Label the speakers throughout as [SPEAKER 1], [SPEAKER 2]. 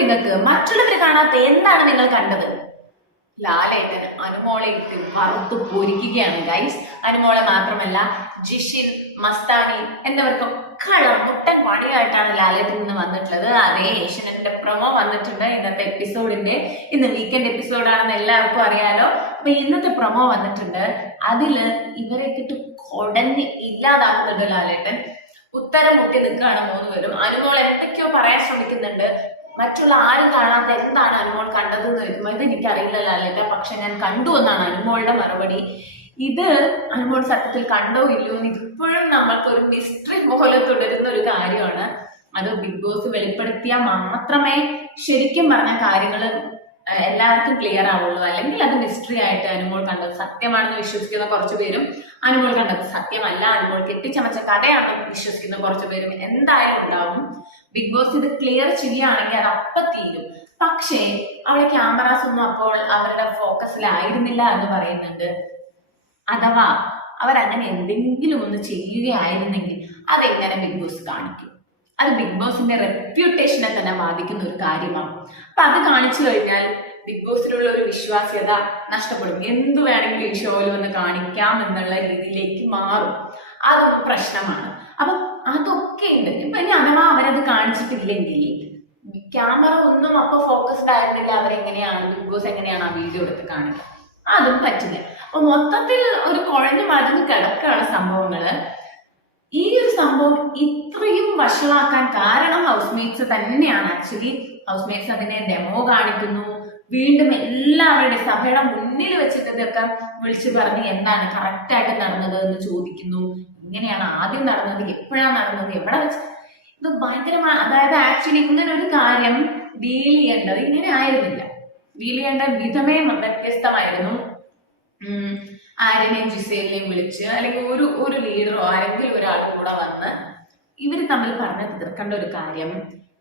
[SPEAKER 1] നിങ്ങൾക്ക് മറ്റുള്ളവർ കാണാത്ത എന്താണ് നിങ്ങൾ കണ്ടത്? ലാലേട്ടൻ അനുമോളെ ഇട്ട് വറുത്ത് പൊരിക്കുകയാണ് ഗൈസ് അനുമോളെ മാത്രമല്ല ജിഷിൻ മസ്താനി എന്നിവർക്കൊക്കെ മുട്ടൻ പണിയായിട്ടാണ് ലാലേട്ടൻ ഇന്ന് വന്നിട്ടുള്ളത്. അതേ ഏഷ്യനെറ്റിന്റെ പ്രൊമോ വന്നിട്ടുണ്ട് ഇന്നത്തെ എപ്പിസോഡിന്റെ ഇന്ന് വീക്കെൻഡ് എപ്പിസോഡാണെന്ന് എല്ലാവർക്കും അറിയാലോ. അപ്പൊ ഇന്നത്തെ പ്രൊമോ വന്നിട്ടുണ്ട്. അതിൽ ഇവരെ കിട്ട് കൊടഞ്ഞ് ഇല്ലാതാക്കുന്നുണ്ട് ലാലേട്ടൻ. ഉത്തരം മുട്ടി നിൽക്കുകയാണ് മൂന്ന് പേരും അനുമോൾ എന്തൊക്കെയോ പറയാൻ ശ്രമിക്കുന്നുണ്ട്. മറ്റുള്ള ആരും കാണാത്ത എന്താണ് അനുമോൾ കണ്ടത് എന്ന് ചോദിക്കുമ്പോൾ ഇത് എനിക്കറിയില്ല ലാലേട്ട പക്ഷെ ഞാൻ കണ്ടു എന്നാണ് അനുമോളുടെ മറുപടി. ഇത് അനുമോൾ സത്യത്തിൽ കണ്ടോ ഇല്ലയോ എന്ന് ഇപ്പോഴും നമ്മൾക്ക് ഒരു മിസ്റ്ററി പോലെ തുടരുന്ന ഒരു കാര്യമാണ്. അത് ബിഗ് ബോസ് വെളിപ്പെടുത്തിയാൽ മാത്രമേ ശരിക്കും പറഞ്ഞ കാര്യങ്ങൾ എല്ലാവർക്കും ക്ലിയർ ആവുള്ളൂ. അല്ലെങ്കിൽ അത് മിസ്റ്ററി ആയിട്ട് അനുമോൾ കണ്ടത് സത്യമാണെന്ന് വിശ്വസിക്കുന്ന കുറച്ച് പേരും അനുമോൾ കണ്ടത് സത്യമല്ല. അനുമോൾ കെട്ടിച്ചമച്ച കഥയാണെന്ന് വിശ്വസിക്കുന്ന കുറച്ച് പേരും എന്തായാലും ഉണ്ടാവും. ബിഗ് ബോസ് ഇത് ക്ലിയർ ചെയ്യുകയാണെങ്കിൽ അത് അപ്പം തീരും. പക്ഷേ അവിടെ ക്യാമറാസ് ഒന്നും അപ്പോൾ അവരുടെ ഫോക്കസിലായിരുന്നില്ല എന്ന് പറയുന്നുണ്ട്. അഥവാ അവരങ്ങനെ എന്തെങ്കിലും ഒന്ന് ചെയ്യുകയായിരുന്നെങ്കിൽ അതെങ്ങനെ ബിഗ് ബോസ് കാണിക്കും? അത് ബിഗ് ബോസിന്റെ റെപ്യൂട്ടേഷനെ തന്നെ ബാധിക്കുന്ന ഒരു കാര്യമാണ്. അപ്പൊ അത് കാണിച്ചു കഴിഞ്ഞാൽ ബിഗ് ബോസിലുള്ള ഒരു വിശ്വാസ്യത നഷ്ടപ്പെടും. എന്ത് വേണമെങ്കിലും ഈ ഷോയിൽ വന്ന് കാണിക്കാം എന്നുള്ള രീതിയിലേക്ക് മാറും. അതൊരു പ്രശ്നമാണ്. അപ്പൊ അതൊക്കെ ഉണ്ട്. ഇപ്പൊ ഇനി അഥവാ അവരത് കാണിച്ചിട്ടില്ലെങ്കിൽ ക്യാമറ ഒന്നും അപ്പൊ ഫോക്കസ്ഡ് ആയിരുന്നില്ല. അവരെങ്ങനെയാണ് ബിഗ് ബോസ് എങ്ങനെയാണ് ആ വീഡിയോ എടുത്ത് കാണിക്കുക? അതും പറ്റില്ല അപ്പൊ മൊത്തത്തിൽ ഒരു കുഴഞ്ഞു മരുന്ന് കിടക്കുകയാണ് സംഭവങ്ങൾ ഈ ഒരു സംഭവം ഇത്രയും വഷളാക്കാൻ കാരണം ഹൗസ് മേറ്റ്സ് തന്നെയാണ്. ആക്ച്വലി ഹൗസ് മേറ്റ്സ് അതിനെ ഡെമോ കാണിക്കുന്നു. വീണ്ടും എല്ലാവരുടെ സഭയുടെ മുന്നിൽ വെച്ചിട്ട് ഇതൊക്കെ വിളിച്ചു പറഞ്ഞ് എന്താണ് കറക്റ്റായിട്ട് നടന്നത് എന്ന് ചോദിക്കുന്നു. എങ്ങനെയാണ് ആദ്യം നടന്നത്? എപ്പോഴാണ് നടന്നത്? എവിടെ വെച്ച്? ഇത് ഭയങ്കരമായ അതായത് ആക്ച്വലി ഇങ്ങനെ ഒരു കാര്യം ഡീൽ ചെയ്യേണ്ടത് ഇങ്ങനെ ആയിരുന്നില്ല. ഡീൽ ചെയ്യേണ്ട വിധമേ വ്യത്യസ്തമായിരുന്നു. ആരെയും ജിസേലിനെയും വിളിച്ച് അല്ലെങ്കിൽ ഒരു ഒരു ലീഡറോ ആരെങ്കിലും ഒരാൾ കൂടെ വന്ന് ഇവർ തമ്മിൽ പറഞ്ഞ് തീർക്കേണ്ട ഒരു കാര്യം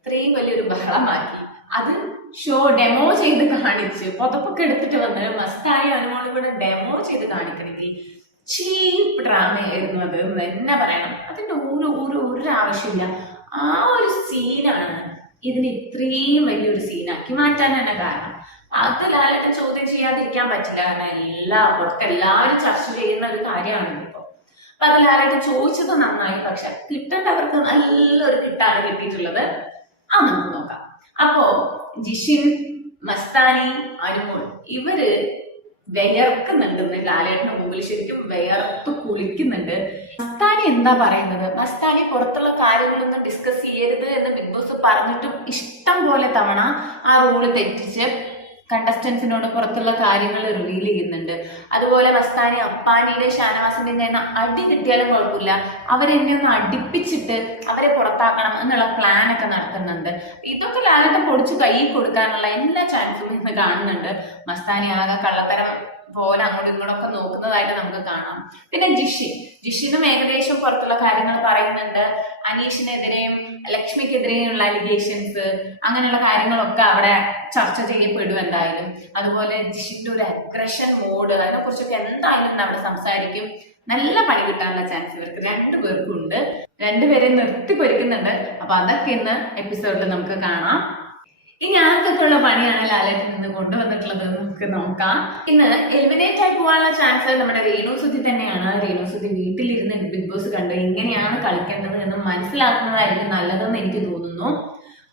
[SPEAKER 1] ഇത്രയും വലിയൊരു ബഹളമാക്കി. അത് ഷോ ഡെമോ ചെയ്ത് കാണിച്ച് പുതപ്പൊക്കെ എടുത്തിട്ട് വന്ന് മസ്തായ അനുമോളും കൂടെ ഡെമോ ചെയ്ത് കാണിക്കണമെങ്കിൽ ചീപ്പ് ഡ്രാമയായിരുന്നു അത് തന്നെ പറയണം. അതിന്റെ ഒരു ഒരു ഒരു ആവശ്യമില്ല. ആ ഒരു സീനാണ് ഇതിന് ഇത്രയും വലിയൊരു സീനാക്കി മാറ്റാൻ തന്നെ കാരണം. അത് ലാലേട്ടൻ ചോദ്യം ചെയ്യാതിരിക്കാൻ പറ്റില്ല. കാരണം എല്ലാ പുറത്ത് എല്ലാവരും ചർച്ച ചെയ്യുന്ന ഒരു കാര്യമാണ് ഇപ്പൊ അപ്പൊ അത് ലാലേട്ടൻ ചോദിച്ചത് നന്നായി. പക്ഷെ കിട്ടേണ്ടവർക്ക് നല്ലൊരു കിട്ടാണ് കിട്ടിയിട്ടുള്ളത്. അത് നമുക്ക് നോക്കാം. അപ്പോ ജിഷിൻ മസ്താനി അനുമോൾ ഇവർ വിയർക്കുന്നുണ്ടെന്ന് ലാലേട്ടന് മുമ്പിൽ ശരിക്കും വിയർത്ത് കുളിക്കുന്നുണ്ട്. മസ്താനി എന്താ പറയുന്നത്? മസ്താനി പുറത്തുള്ള കാര്യങ്ങളൊന്നും ഡിസ്കസ് ചെയ്യരുത് എന്ന് ബിഗ് ബോസ് പറഞ്ഞിട്ടും ഇഷ്ടം പോലെ തവണ ആ റോൾ തെറ്റിച്ച് കണ്ടസ്റ്റൻസിനോട് പുറത്തുള്ള കാര്യങ്ങൾ റിവീൽ ചെയ്യുന്നുണ്ട്. അതുപോലെ മസ്താനി അപ്പാനിയുടെ ഷാനവാസിന്റെ നിന്ന് അടി കിട്ടിയാലും കുഴപ്പമില്ല. അവരെന്നെ ഒന്ന് അടിപ്പിച്ചിട്ട് അവരെ പുറത്താക്കണം എന്നുള്ള പ്ലാൻ ഒക്കെ നടക്കുന്നുണ്ട് ഇതൊക്കെ ലാലത്തെ പൊടിച്ച് കൈ കൊടുക്കാനുള്ള എല്ലാ ചാൻസും ഇന്ന് കാണുന്നുണ്ട്. മസ്താനി ആകെ കള്ളത്തരം പോലെ അങ്ങോട്ടും ഇങ്ങോട്ടൊക്കെ നോക്കുന്നതായിട്ട് നമുക്ക് കാണാം. പിന്നെ ജിഷി. ജിഷിനും ഏകദേശം പുറത്തുള്ള കാര്യങ്ങൾ പറയുന്നുണ്ട്. അനീഷിനെതിരെയും ലക്ഷ്മിക്കെതിരെയുള്ള അലിഗേഷൻസ് അങ്ങനെയുള്ള കാര്യങ്ങളൊക്കെ അവിടെ ചർച്ച ചെയ്യപ്പെടും എന്തായാലും. അതുപോലെ ജിഷിന്റെ ഒരു അഗ്രഷൻ മോഡ് അതിനെ കുറിച്ചൊക്കെ എന്തായാലും നമ്മൾ സംസാരിക്കും. നല്ല പണി കിട്ടാനുള്ള ചാൻസ് ഇവർക്ക് രണ്ടുപേർക്കും ഉണ്ട് രണ്ടുപേരെ നിർത്തി പൊരിക്കുന്നുണ്ട്. അപ്പൊ അതൊക്കെ ഇന്ന് എപ്പിസോഡിൽ നമുക്ക് കാണാം. ഇനി ആർക്കൊക്കെയുള്ള പണിയാണ് ലാലേട്ടൻ ഇന്ന് കൊണ്ടുവന്നിട്ടുള്ളത്. നമുക്ക് നോക്കാം. ഇന്ന് എലിമിനേറ്റ് ആയി പോകാനുള്ള ചാൻസ് നമ്മുടെ രേണു സുധി തന്നെയാണ്. രേണു സുധി വീട്ടിലിരുന്ന് ബിഗ് ബോസ് കണ്ട് എങ്ങനെയാണ് കളിക്കേണ്ടത് എന്ന് മനസ്സിലാക്കുന്നതായിരിക്കും നല്ലതെന്ന് എനിക്ക് തോന്നുന്നു.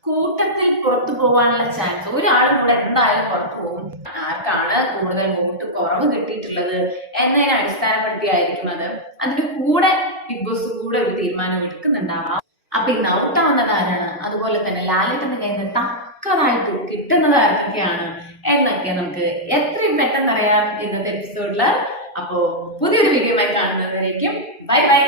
[SPEAKER 1] കൂട്ടത്തിൽ പുറത്തു പോകാനുള്ള ചാൻസ് ഒരാൾ കൂടെ എന്തായാലും പുറത്തു പോകും. ആർക്കാണ് കൂടുതൽ വോട്ട് കുറവ് കിട്ടിയിട്ടുള്ളത് എന്നതിനെ അടിസ്ഥാനപ്പെടുത്തിയായിരിക്കും അത്. അതിന്റെ കൂടെ ബിഗ് ബോസ് കൂടെ ഒരു തീരുമാനം എടുക്കുന്നുണ്ടാവാം. അപ്പൊ ഇന്ന് ഔട്ട് ആവുന്നത് ആരാണ്? അതുപോലെ തന്നെ ലാലേട്ടന്റെ കയ്യിൽ നിന്ന് തക്കതായിട്ട് കിട്ടുന്നത് ആർക്കൊക്കെയാണ്? എന്നൊക്കെ നമുക്ക് എത്രയും പെട്ടെന്ന് അറിയാം ഇന്നത്തെ എപ്പിസോഡിൽ അപ്പോ പുതിയൊരു വീഡിയോ ആയി കാണുന്നതായിരിക്കും ബൈ ബൈ